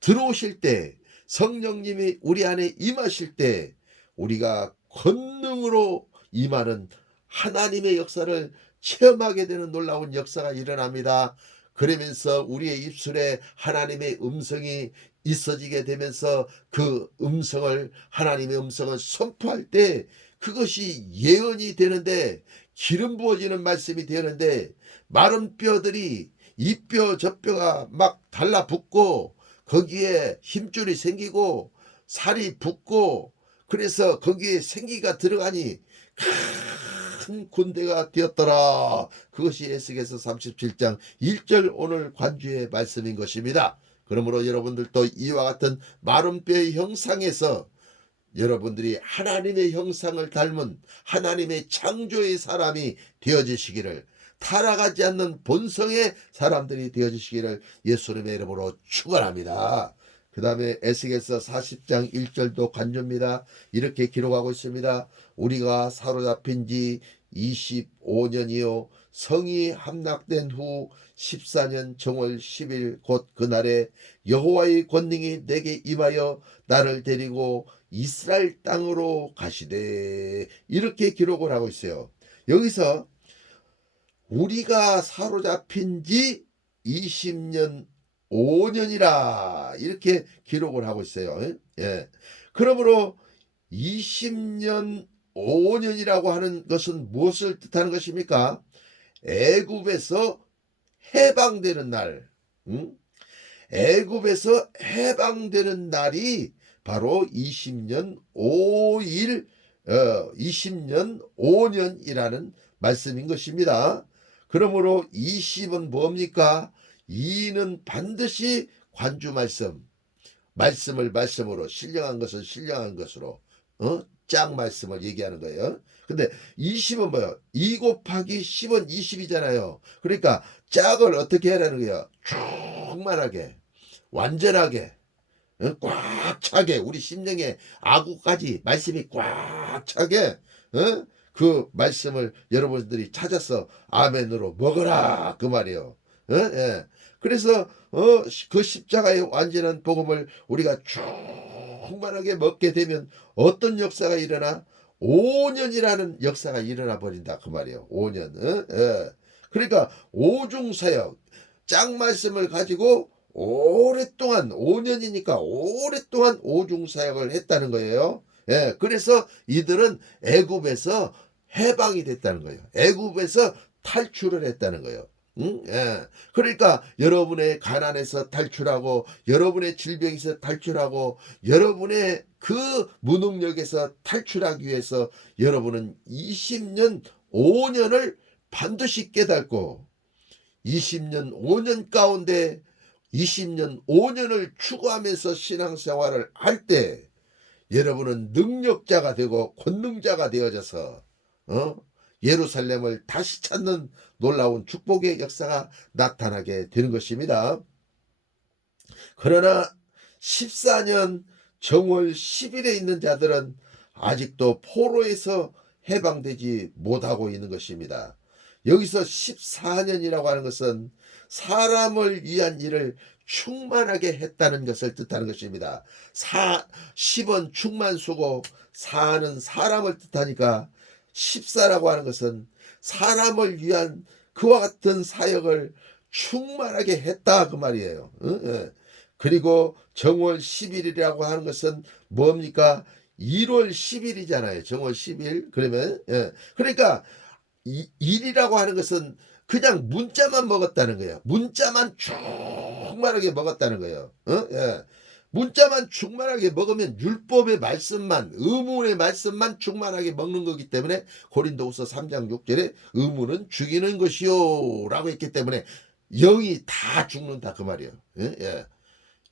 들어오실 때 성령님이 우리 안에 임하실 때 우리가 권능으로 임하는 하나님의 역사를 체험하게 되는 놀라운 역사가 일어납니다. 그러면서 우리의 입술에 하나님의 음성이 있어지게 되면서 그 음성을, 하나님의 음성을 선포할 때 그것이 예언이 되는데, 기름 부어지는 말씀이 되는데, 마른 뼈들이 이 뼈 저 뼈가 막 달라붙고 거기에 힘줄이 생기고 살이 붙고, 그래서 거기에 생기가 들어가니 큰 군대가 되었더라. 그것이 에스겔서 37장 1절 오늘 관주의 말씀인 것입니다. 그러므로 여러분들도 이와 같은 마른 뼈의 형상에서 여러분들이 하나님의 형상을 닮은 하나님의 창조의 사람이 되어지시기를, 타락하지 않는 본성의 사람들이 되어지시기를 예수님의 이름으로 축원합니다. 그 다음에 에스겔서 40장 1절도 관조입니다. 이렇게 기록하고 있습니다. 우리가 사로잡힌 지 25년이요 성이 함락된 후 14년 정월 10일 곧 그날에 여호와의 권능이 내게 임하여 나를 데리고 이스라엘 땅으로 가시되, 이렇게 기록을 하고 있어요. 여기서 우리가 사로잡힌 지 20년 5년이라 이렇게 기록을 하고 있어요. 예. 그러므로 20년 5년이라고 하는 것은 무엇을 뜻하는 것입니까? 애굽에서 해방되는 날, 애굽에서 해방되는 날이 바로 20년 5일, 20년 5년이라는 말씀인 것입니다. 그러므로 20은 뭡니까? 2는 반드시 관주 말씀을 말씀으로, 신령한 것은 신령한 것으로, 짝 말씀을 얘기하는 거예요. 근데 20은 뭐예요? 2 곱하기 10은 20이잖아요. 그러니까 짝을 어떻게 하라는 거예요? 충만하게, 완전하게, 꽉 차게, 우리 심령에 아구까지 말씀이 꽉 차게, 그 말씀을 여러분들이 찾아서 아멘으로 먹어라, 그 말이에요. 예. 그래서 그 십자가의 완전한 복음을 우리가 충만하게 먹게 되면 어떤 역사가 일어나? 5년이라는 역사가 일어나 버린다, 그 말이에요. 5년. 예. 그러니까 오중사역, 짝 말씀을 가지고 오랫동안, 5년이니까 오랫동안 오중사역을 했다는 거예요. 예. 그래서 이들은 애굽에서 해방이 됐다는 거예요. 애굽에서 탈출을 했다는 거예요. 예. 그러니까 여러분의 가난에서 탈출하고, 여러분의 질병에서 탈출하고, 여러분의 그 무능력에서 탈출하기 위해서 여러분은 20년 5년을 반드시 깨닫고, 20년 5년 가운데 20년 5년을 추구하면서 신앙생활을 할 때 여러분은 능력자가 되고 권능자가 되어져서 예루살렘을 다시 찾는 놀라운 축복의 역사가 나타나게 되는 것입니다. 그러나 14년 정월 10일에 있는 자들은 아직도 포로에서 해방되지 못하고 있는 것입니다. 여기서 14년이라고 하는 것은 사람을 위한 일을 충만하게 했다는 것을 뜻하는 것입니다. 10은 충만수고 4는 사람을 뜻하니까 14라고 하는 것은 사람을 위한 그와 같은 사역을 충만하게 했다, 그 말이에요. 그리고 정월 10일이라고 하는 것은 뭡니까? 1월 10일이잖아요. 정월 10일. 그러면 그러니까 일이라고 하는 것은 그냥 문자만 먹었다는 거예요. 문자만 충만하게 먹었다는 거예요. 문자만 충만하게 먹으면 율법의 말씀만, 의문의 말씀만 충만하게 먹는 거기 때문에 고린도후서 3장 6절에 의문은 죽이는 것이요 라고 했기 때문에 영이 다 죽는다, 그 말이에요.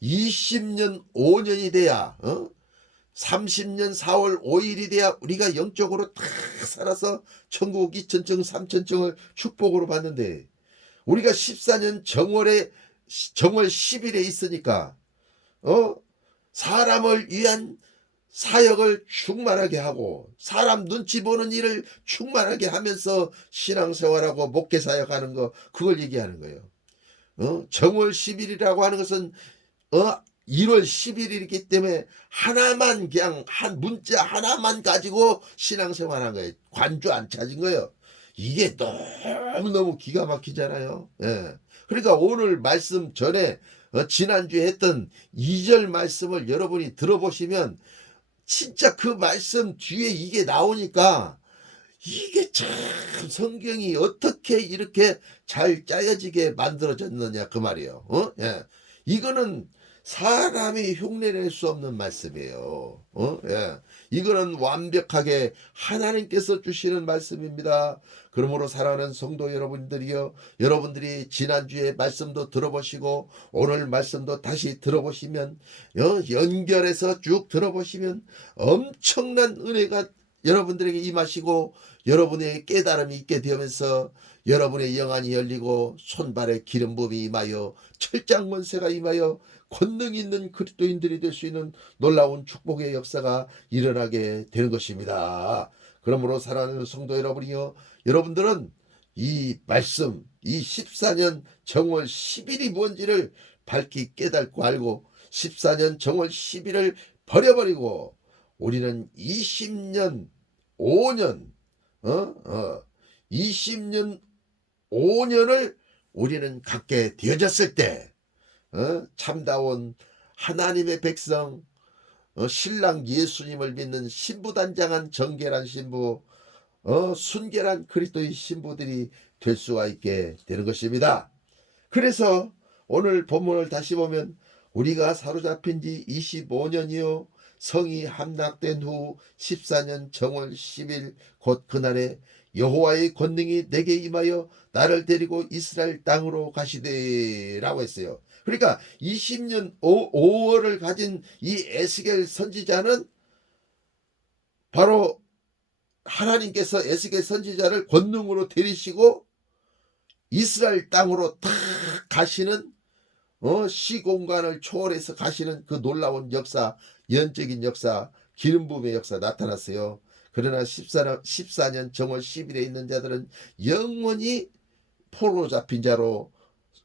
20년 5년이 돼야 30년 4월 5일이 돼야 우리가 영적으로 다 살아서 천국 2000층 3000층을 축복으로 받는데, 우리가 14년 정월 10일에 있으니까 사람을 위한 사역을 충만하게 하고 사람 눈치 보는 일을 충만하게 하면서 신앙생활하고 목회사역하는 거, 그걸 얘기하는 거예요. 정월 10일이라고 하는 것은 1월 10일이기 때문에 하나만, 그냥 한 문자 하나만 가지고 신앙생활한 거예요. 관주 안 찾은 거예요. 이게 너무너무 기가 막히잖아요. 예. 그러니까 오늘 말씀 전에 지난주에 했던 2절 말씀을 여러분이 들어보시면 진짜 그 말씀 뒤에 이게 나오니까 이게 참 성경이 어떻게 이렇게 잘 짜여지게 만들어졌느냐 그 말이에요. 예. 이거는 사람이 흉내낼 수 없는 말씀이에요. 예. 이거는 완벽하게 하나님께서 주시는 말씀입니다. 그러므로 사랑하는 성도 여러분들이요, 여러분들이 지난주에 말씀도 들어보시고 오늘 말씀도 다시 들어보시면 연결해서 쭉 들어보시면 엄청난 은혜가 여러분들에게 임하시고 여러분의 깨달음이 있게 되면서 여러분의 영안이 열리고 손발에 기름 부음이 임하여 철장 권세가 임하여 권능 있는 그리스도인들이 될 수 있는 놀라운 축복의 역사가 일어나게 되는 것입니다. 그러므로 사랑하는 성도 여러분이요, 여러분들은 이 말씀, 이 14년 정월 10일이 뭔지를 밝히 깨닫고 알고 14년 정월 10일을 버려버리고 우리는 20년 5년 20년 5년을 우리는 갖게 되어졌을 때 참다운 하나님의 백성, 신랑 예수님을 믿는 신부단장한 정결한 신부, 순결한 그리스도의 신부들이 될 수가 있게 되는 것입니다. 그래서 오늘 본문을 다시 보면 우리가 사로잡힌 지 25년이요 성이 함락된 후 14년 정월 10일 곧 그날에 여호와의 권능이 내게 임하여 나를 데리고 이스라엘 땅으로 가시되라고 했어요. 그러니까 20년 5월을 가진 이 에스겔 선지자는 바로 하나님께서 에스겔 선지자를 권능으로 데리시고 이스라엘 땅으로 탁 가시는 시공간을 초월해서 가시는 그 놀라운 역사, 예언적인 역사, 기름 부음의 역사 나타났어요. 그러나 14년 정월 10일에 있는 자들은 영원히 포로 잡힌 자로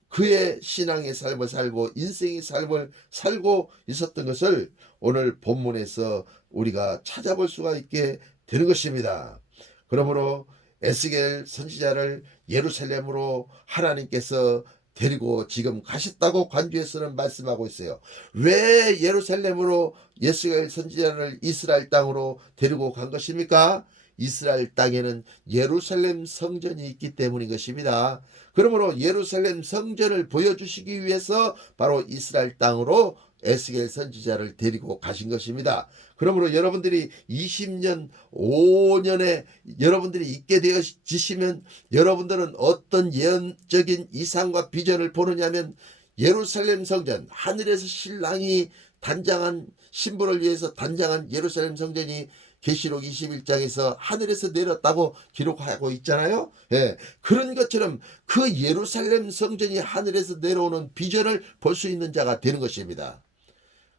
그의 신앙의 삶을 살고 인생의 삶을 살고 있었던 것을 오늘 본문에서 우리가 찾아볼 수가 있게 되는 것입니다. 그러므로 에스겔 선지자를 예루살렘으로 하나님께서 데리고 지금 가셨다고 관주에서는 말씀하고 있어요. 왜 예루살렘으로 에스겔 선지자를 이스라엘 땅으로 데리고 간 것입니까? 이스라엘 땅에는 예루살렘 성전이 있기 때문인 것입니다. 그러므로 예루살렘 성전을 보여주시기 위해서 바로 이스라엘 땅으로 에스겔 선지자를 데리고 가신 것입니다. 그러므로 여러분들이 20년 5년에 여러분들이 있게 되어지시면 여러분들은 어떤 예언적인 이상과 비전을 보느냐면 예루살렘 성전, 하늘에서 신랑이 단장한 신부를 위해서 단장한 예루살렘 성전이 계시록 21장에서 하늘에서 내렸다고 기록하고 있잖아요. 예, 그런 것처럼 그 예루살렘 성전이 하늘에서 내려오는 비전을 볼 수 있는 자가 되는 것입니다.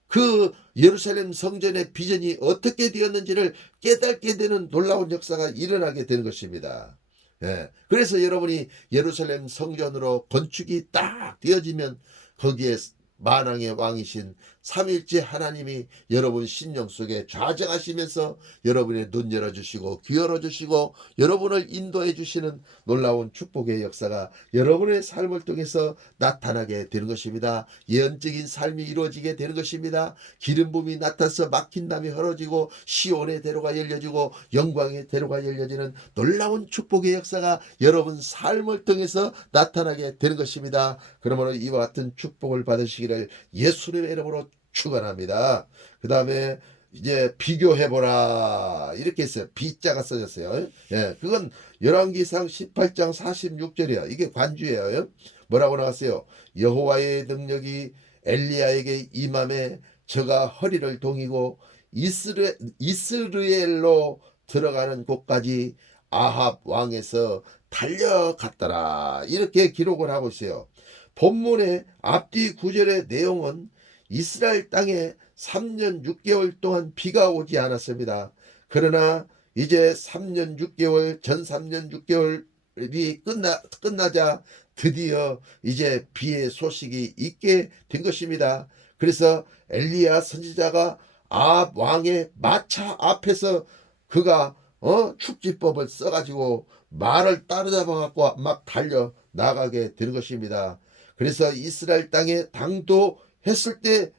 그 예루살렘 성전의 비전이 어떻게 되었는지를 깨닫게 되는 놀라운 역사가 일어나게 되는 것입니다. 예, 그래서 여러분이 예루살렘 성전으로 건축이 딱 되어지면 거기에 만왕의 왕이신 삼일째 하나님이 여러분 심령 속에 좌정하시면서 여러분의 눈 열어주시고 귀 열어주시고 여러분을 인도해 주시는 놀라운 축복의 역사가 여러분의 삶을 통해서 나타나게 되는 것입니다. 예언적인 삶이 이루어지게 되는 것입니다. 기름 부음이 나타나서 막힌 담이 헐어지고 시온의 대로가 열려지고 영광의 대로가 열려지는 놀라운 축복의 역사가 여러분 삶을 통해서 나타나게 되는 것입니다. 그러므로 이와 같은 축복을 받으시기를 예수님의 이름으로 축원합니다. 그 다음에 이제 비교해보라 이렇게 했어요. 비자가 써졌어요. 예, 그건 열왕기상 18장 46절이에요. 이게 관주예요. 뭐라고 나왔어요? 여호와의 능력이 엘리야에게 임함에 저가 허리를 동이고 이스라엘로 들어가는 곳까지 아합 왕에서 달려갔더라. 이렇게 기록을 하고 있어요. 본문의 앞뒤 구절의 내용은 이스라엘 땅에 3년 6개월 동안 비가 오지 않았습니다. 그러나 이제 3년 6개월, 전 3년 6개월이 끝나자 드디어 이제 비의 소식이 있게 된 것입니다. 그래서 엘리야 선지자가 아합 왕의 마차 앞에서 그가 축지법을 써가지고 말을 따라잡아 갖고 막 달려 나가게 되는 것입니다. 그래서 이스라엘 땅에 당도했을 때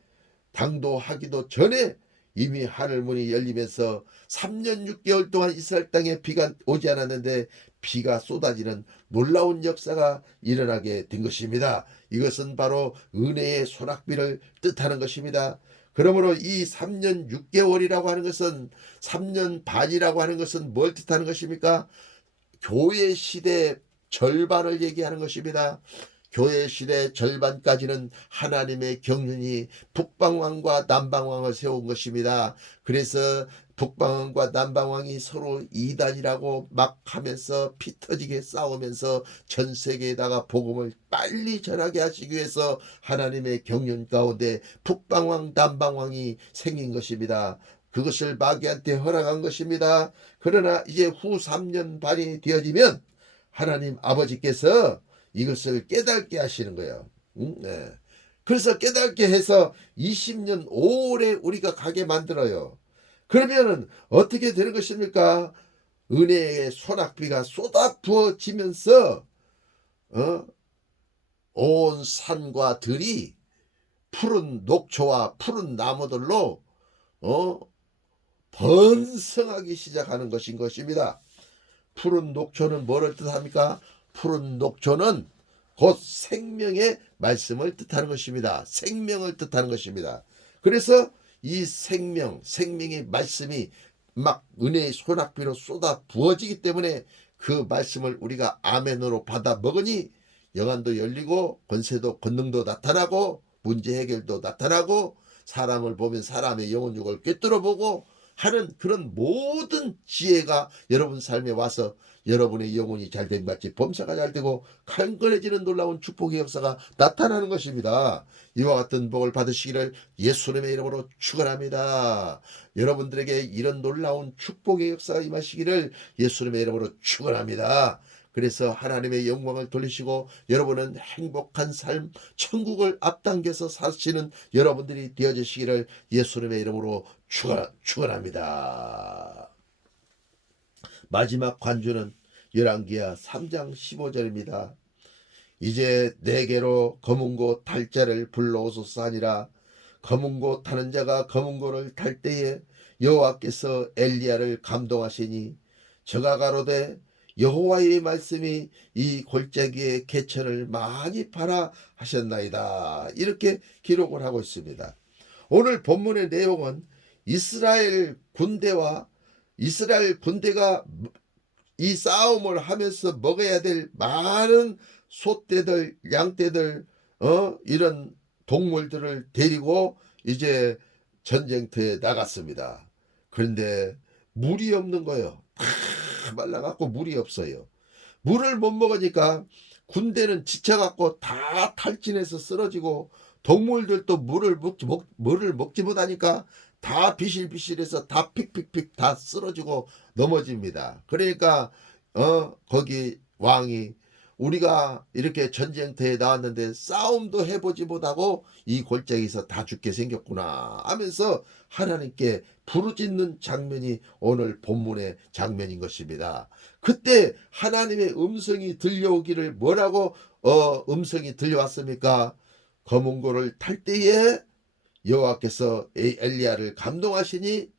당도하기도 전에 이미 하늘 문이 열리면서 3년 6개월 동안 이스라엘 땅에 비가 오지 않았는데 비가 쏟아지는 놀라운 역사가 일어나게 된 것입니다. 이것은 바로 은혜의 소낙비를 뜻하는 것입니다. 그러므로 이 3년 6개월이라고 하는 것은 3년 반이라고 하는 것은 뭘 뜻하는 것입니까? 교회 시대 절반을 얘기하는 것입니다. 교회 시대 절반까지는 하나님의 경륜이 북방왕과 남방왕을 세운 것입니다. 그래서 북방왕과 남방왕이 서로 이단이라고 막 하면서 피 터지게 싸우면서 전 세계에다가 복음을 빨리 전하게 하시기 위해서 하나님의 경륜 가운데 북방왕 남방왕이 생긴 것입니다. 그것을 마귀한테 허락한 것입니다. 그러나 이제 후 3년 반이 되어지면 하나님 아버지께서 이것을 깨닫게 하시는 거예요. 네. 그래서 깨닫게 해서 20년 오래 우리가 가게 만들어요. 그러면은 어떻게 되는 것입니까? 은혜의 소낙비가 쏟아 부어지면서 온 산과 들이 푸른 녹초와 푸른 나무들로 번성하기 시작하는 것인 것입니다. 푸른 녹초는 뭐를 뜻합니까? 푸른 녹초는 곧 생명의 말씀을 뜻하는 것입니다. 생명을 뜻하는 것입니다. 그래서 이 생명의 말씀이 막 은혜의 소낙비로 쏟아 부어지기 때문에 그 말씀을 우리가 아멘으로 받아 먹으니 영안도 열리고 권세도 권능도 나타나고 문제 해결도 나타나고 사람을 보면 사람의 영혼육을 꿰뚫어 보고 하는 그런 모든 지혜가 여러분 삶에 와서 여러분의 영혼이 잘된 같이 범사가 잘되고 강건해지는 놀라운 축복의 역사가 나타나는 것입니다. 이와 같은 복을 받으시기를 예수님의 이름으로 축원합니다. 여러분들에게 이런 놀라운 축복의 역사가 임하시기를 예수님의 이름으로 축원합니다. 그래서 하나님의 영광을 돌리시고 여러분은 행복한 삶, 천국을 앞당겨서 사시는 여러분들이 되어주시기를 예수님의 이름으로 축원합니다. 마지막 관주는 열왕기하 3장 15절입니다. 이제 내게로 검은고 탈 자를 불러오소서 하니라. 검은고 타는 자가 검은고를 탈 때에 여호와께서 엘리야를 감동하시니 저가 가로되 여호와의 말씀이 이 골짜기의 개천을 많이 파라 하셨나이다. 이렇게 기록을 하고 있습니다. 오늘 본문의 내용은 이스라엘 군대가 이 싸움을 하면서 먹어야 될 많은 소떼들, 양떼들, 이런 동물들을 데리고 이제 전쟁터에 나갔습니다. 그런데 물이 없는 거예요. 다 말라갖고 물이 없어요. 물을 못 먹으니까 군대는 지쳐갖고 다 탈진해서 쓰러지고 동물들도 물을 먹지 못하니까 다 비실비실해서 다 픽픽픽 다 쓰러지고 넘어집니다. 그러니까 거기 왕이 우리가 이렇게 전쟁터에 나왔는데 싸움도 해보지 못하고 이 골짜기에서 다 죽게 생겼구나 하면서 하나님께 부르짖는 장면이 오늘 본문의 장면인 것입니다. 그때 하나님의 음성이 들려오기를 뭐라고 음성이 들려왔습니까? 검은고를 탈 때에 여호와께서 엘리야를 감동하시니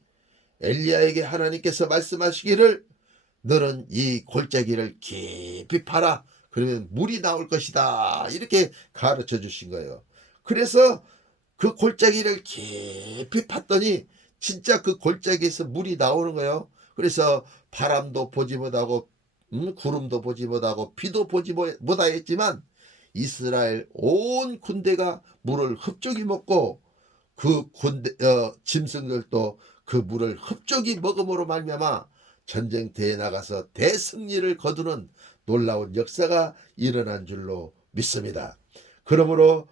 엘리야에게 하나님께서 말씀하시기를 너는 이 골짜기를 깊이 파라. 그러면 물이 나올 것이다. 이렇게 가르쳐 주신 거예요. 그래서 그 골짜기를 깊이 팠더니 진짜 그 골짜기에서 물이 나오는 거예요. 그래서 바람도 보지 못하고 구름도 보지 못하고 비도 보지 못하였지만 이스라엘 온 군대가 물을 흡족히 먹고 그 군대 짐승들도 그 물을 흡족히 먹음으로 말미암아 전쟁터에 나가서 대승리를 거두는 놀라운 역사가 일어난 줄로 믿습니다. 그러므로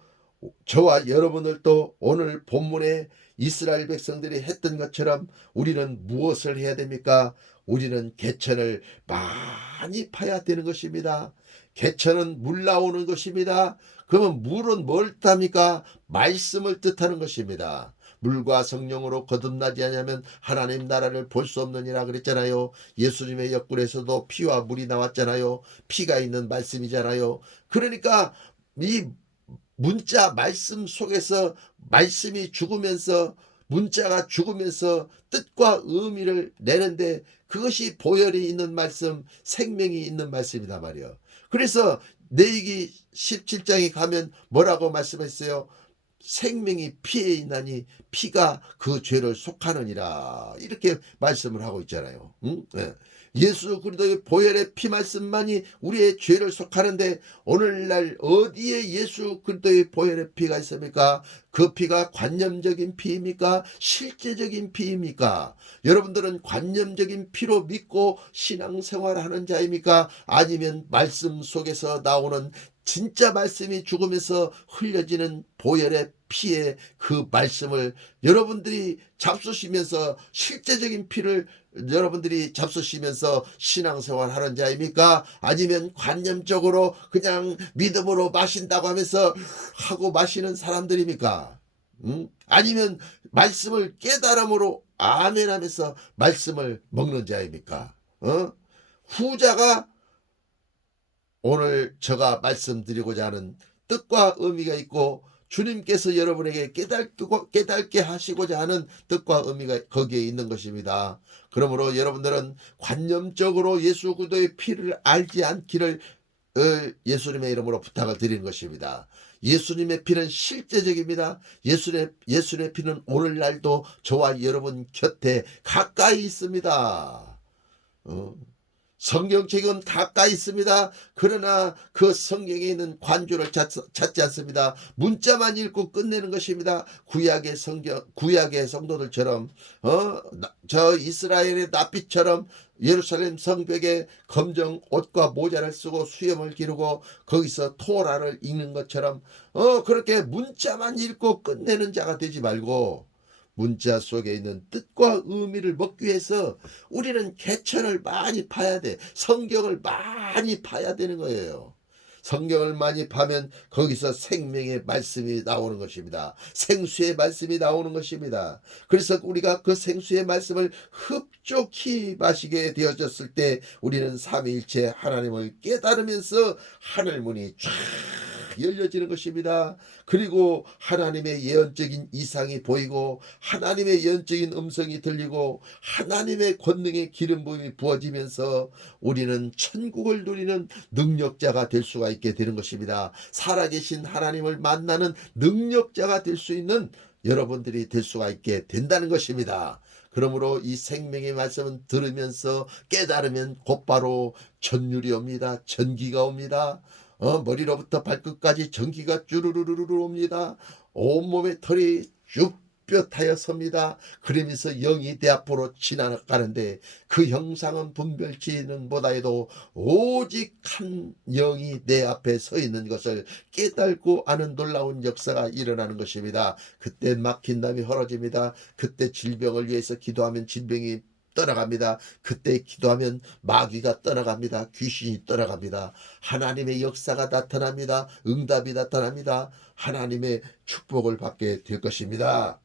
저와 여러분들도 오늘 본문에 이스라엘 백성들이 했던 것처럼 우리는 무엇을 해야 됩니까? 우리는 개천을 많이 파야 되는 것입니다. 개천은 물 나오는 것입니다. 그러면 물은 뭘 뜻합니까? 말씀을 뜻하는 것입니다. 물과 성령으로 거듭나지 않으면 하나님 나라를 볼 수 없느니라 그랬잖아요. 예수님의 옆구리에서도 피와 물이 나왔잖아요. 피가 있는 말씀이잖아요. 그러니까 이 문자 말씀 속에서 말씀이 죽으면서 문자가 죽으면서 뜻과 의미를 내는데 그것이 보혈이 있는 말씀, 생명이 있는 말씀이다 말이요. 그래서 레위기 17장에 가면 뭐라고 말씀했어요? 생명이 피에 있나니 피가 그 죄를 속하느니라, 이렇게 말씀을 하고 있잖아요. 응? 예. 예수 그리스도의 보혈의 피 말씀만이 우리의 죄를 속하는데 오늘날 어디에 예수 그리스도의 보혈의 피가 있습니까? 그 피가 관념적인 피입니까? 실제적인 피입니까? 여러분들은 관념적인 피로 믿고 신앙생활하는 자입니까? 아니면 말씀 속에서 나오는 진짜 말씀이 죽으면서 흘려지는 보혈의 피의 그 말씀을 여러분들이 잡수시면서 실제적인 피를 여러분들이 잡수시면서 신앙생활 하는 자입니까? 아니면 관념적으로 그냥 믿음으로 마신다고 하면서 하고 마시는 사람들입니까? 아니면 말씀을 깨달음으로 아멘 하면서 말씀을 먹는 자입니까? 후자가 오늘 제가 말씀드리고자 하는 뜻과 의미가 있고 주님께서 여러분에게 깨닫게 하시고자 하는 뜻과 의미가 거기에 있는 것입니다. 그러므로 여러분들은 관념적으로 예수 그리스도의 피를 알지 않기를 예수님의 이름으로 부탁을 드리는 것입니다. 예수님의 피는 실제적입니다. 예수님의 피는 오늘날도 저와 여러분 곁에 가까이 있습니다. 성경책은 가까이 있습니다. 그러나 그 성경에 있는 관조를 찾지 않습니다. 문자만 읽고 끝내는 것입니다. 구약의 성도들처럼 저 이스라엘의 납비처럼 예루살렘 성벽에 검정 옷과 모자를 쓰고 수염을 기르고 거기서 토라를 읽는 것처럼 그렇게 문자만 읽고 끝내는 자가 되지 말고 문자 속에 있는 뜻과 의미를 먹기 위해서 우리는 개천을 많이 파야 돼. 성경을 많이 파야 되는 거예요. 성경을 많이 파면 거기서 생명의 말씀이 나오는 것입니다. 생수의 말씀이 나오는 것입니다. 그래서 우리가 그 생수의 말씀을 흡족히 마시게 되어졌을 때 우리는 삼위일체 하나님을 깨달으면서 하늘문이 쫙 열려지는 것입니다. 그리고 하나님의 예언적인 이상이 보이고 하나님의 예언적인 음성이 들리고 하나님의 권능의 기름 부음이 부어지면서 우리는 천국을 누리는 능력자가 될 수가 있게 되는 것입니다. 살아계신 하나님을 만나는 능력자가 될 수 있는 여러분들이 될 수가 있게 된다는 것입니다. 그러므로 이 생명의 말씀은 들으면서 깨달으면 곧바로 전율이 옵니다. 전기가 옵니다. 머리로부터 발끝까지 전기가 쭈루루루루 옵니다. 온몸의 털이 쭈뼛하여 섭니다. 그러면서 영이 내 앞으로 지나가는데 그 형상은 분별치는 보다에도 오직 한 영이 내 앞에 서 있는 것을 깨닫고 아는 놀라운 역사가 일어나는 것입니다. 그때 막힌 담이 헐어집니다. 그때 질병을 위해서 기도하면 질병이 떠나갑니다. 그때 기도하면 마귀가 떠나갑니다. 귀신이 떠나갑니다. 하나님의 역사가 나타납니다. 응답이 나타납니다. 하나님의 축복을 받게 될 것입니다.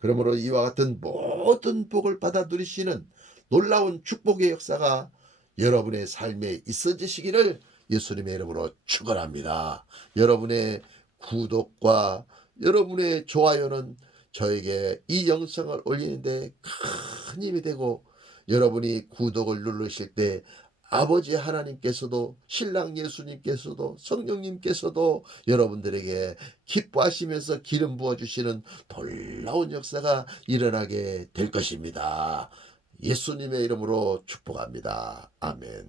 그러므로 이와 같은 모든 복을 받아 누리시는 놀라운 축복의 역사가 여러분의 삶에 있어지시기를 예수님의 이름으로 축원합니다. 여러분의 구독과 여러분의 좋아요는 저에게 이 영상을 올리는데 큰 힘이 되고 여러분이 구독을 누르실 때 아버지 하나님께서도 신랑 예수님께서도 성령님께서도 여러분들에게 기뻐하시면서 기름 부어주시는 놀라운 역사가 일어나게 될 것입니다. 예수님의 이름으로 축복합니다. 아멘.